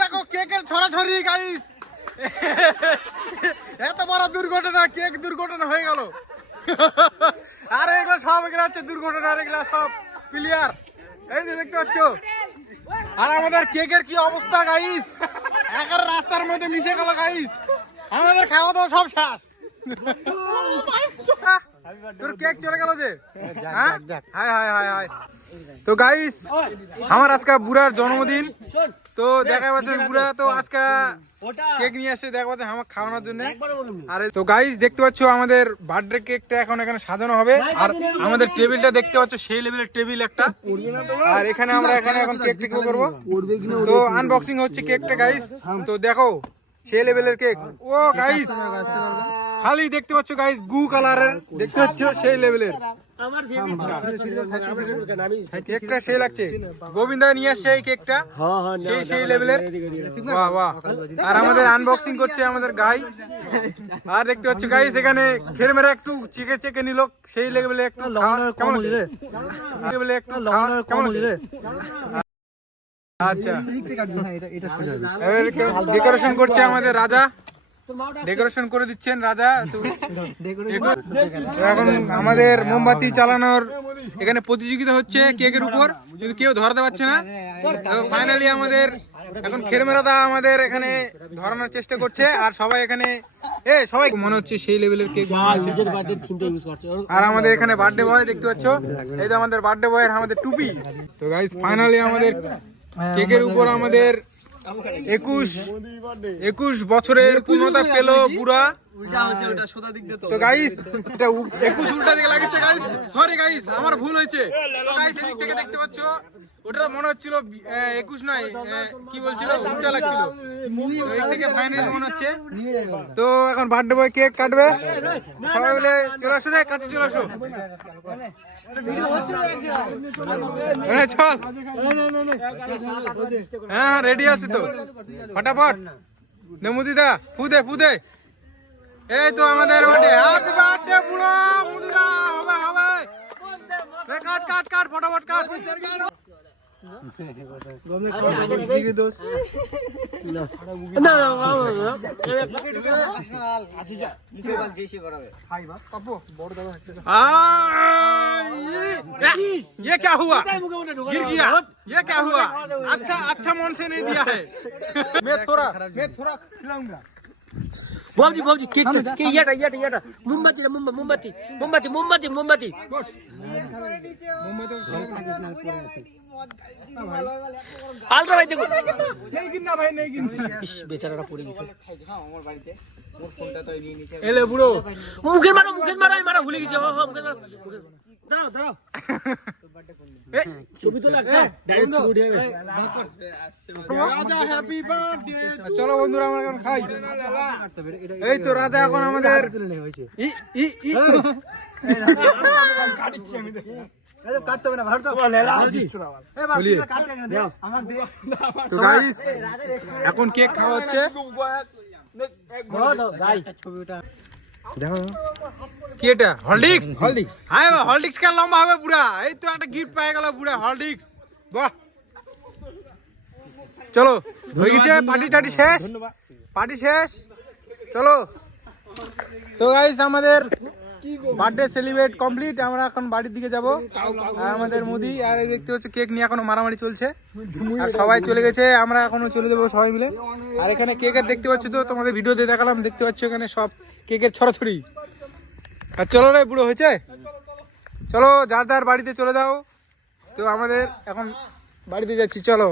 দেখো কেকের ছড়াছড়ি গাইস। এত বড় দুর্ঘটনা, কেক দুর্ঘটনা হয়ে গেল। আর এগুলো সব এগুলো হচ্ছে দুর্ঘটনা, আর এগুলো সব প্লেয়ার। এই যে দেখতে পাচ্ছ। আর আমাদের কেকের কি অবস্থা গাইস, একের রাস্তার মধ্যে মিশে গেল গাইস। আমাদের খাওয়া দাওয়া সব শেষ। তোর কেক চলে গেল যে। High high high high. তো গাইস আমার আজকে বুড়ার জন্মদিন, তো দেখা পাচ্ছেন বুড়া তো আজকে কেক নিয়ে আসছে দেখা পাচ্ছে আমার খাওয়ানোর জন্য। আরে তো গাইস দেখতে পাচ্ছ আমাদের বার্থডে কেকটা এখন এখানে সাজানো হবে। আর আমাদের টেবিলটা দেখতে পাচ্ছ সেই লেভেলের টেবিল একটা। আর এখানে আমরা এখন কেক টেক করবো। তো আনবক্সিং হচ্ছে কেকটা গাইস। তো দেখো সেই লেভেলের কেক। ও গাইস খালি দেখতে পাচ্ছ গাইস গু কালারের, দেখতে পাচ্ছ সেই লেভেলের কেকটা। সেই লাগছে গোবিন্দা নিয়ে আসছে এই কেকটা, সেই লেভেলের। বাহ বাহ। আর আমাদের আনবক্সিং করছে আমাদের গাই। আর দেখতে পাচ্ছ গাইস এখানে খের মেরা একটু চেকে নিল সেই লেভেলে একটু কেমন হচ্ছে লেভেলে একটু কেমন হচ্ছে। আচ্ছা ডেকোরেশন করছে আমাদের রাজা, ডেকোরেশন করে দিচ্ছেন রাজা। এখন আমাদের মোমবাতি চালানোর এখানে প্রতিযোগিতা হচ্ছে কেকের উপর, কিন্তু কেউ ধরাতে পারছে না। ফাইনালি আমাদের এখন খেরমেরাদা আমাদের এখানে ধরানোর চেষ্টা করছে। আর সবাই এখানে সবাই মনে হচ্ছে সেই লেভেলের কেক। আর আমাদের এখানে বার্থডে বয় দেখতে পাচ্ছ, এই তো আমাদের বার্থডে বয়ের আমাদের টুপি। তো গাইস ফাইনালি আমাদের কেকের উপর আমাদের 21 বছরের পূর্ণতা পেল বুড়া। তো গাইস এটা 21 উল্টা দিকে লাগছে গাইস, সরি গাইস আমার ভুল হয়েছে। তো গাইস এদিক থেকে দেখতে পাচ্ছ ওটা মনে হচ্ছিল 21 নয়, কি বলছিল উল্টা লাগছিল। এই থেকে ফাইনালি মনে হচ্ছে। তো এখন বার্থডে বয় কেক কাটবে, সবাই মিলে চলে আসো, কাছে চলে আসো। চল হ্যাঁ রেডি আছি তো, ফটাফট মুদিদা ফুদে। এই তো আমাদের হ্যাপি বার্থডে বুড়ো মুদিদা, হবে হবে। কাট ফটাফট কাট। ये क्या हुआ, गिर गया, ये क्या हुआ। अच्छा मन से नहीं दिया है। मैं थोड़ा खिलाऊंगा। बाबूजी केक ये मोमबत्ती আলরা ভাই দেখো नहीं गिनना भाई, नहीं गिनना। ইস বেচারাটা পড়ে গেছে। মোর ফোনটা তো এলিয়ে নিচে এলে বুড়ো। মুখের মারো আমি মারা ভুলে গেছি। মুখের মারো দাঁড়াও ছবি তো লাগবে, ডাইরেক্ট ছবি উঠে যাবে। রাজা হ্যাপি বার্থডে। চলো বন্ধুরা আমরা এখন খাই। এই তো রাজা এখন আমাদের কাটছি আমি, কাটতে হবে না ভালো তো। তো গাইস এখন কেক খাওয়া হচ্ছে। দেখো কি এটা হলডিক্স। হ্যাঁ হলডিক্স কে লম্বা হবে পুরা। এই তো একটা গিফট পেয়ে গেল পুরা হলডিক্স। বাহ চলো হয়ে গেছে পার্টি শেষ চলো। তো গাইস আমাদের বার্থডে সেলিব্রেট কমপ্লিট। আমরা এখন বাড়ির দিকে যাব। আর আমাদের মোদি আর দেখতে হচ্ছে কেক নিয়ে এখনো মারামারি চলছে। আর সবাই চলে গেছে, আমরা এখনো চলে যাবো সবাই মিলে। আর এখানে কেকের দেখতে পাচ্ছ তো, তোমাদের ভিডিওতে দেখালাম, দেখতে পাচ্ছ এখানে সব কেকের ছড়াছড়ি। আর চলো রে বুড়ো হয়েছে, চলো যার বাড়িতে চলে যাও। তো আমাদের এখন বাড়িতে যাচ্ছি, চলো।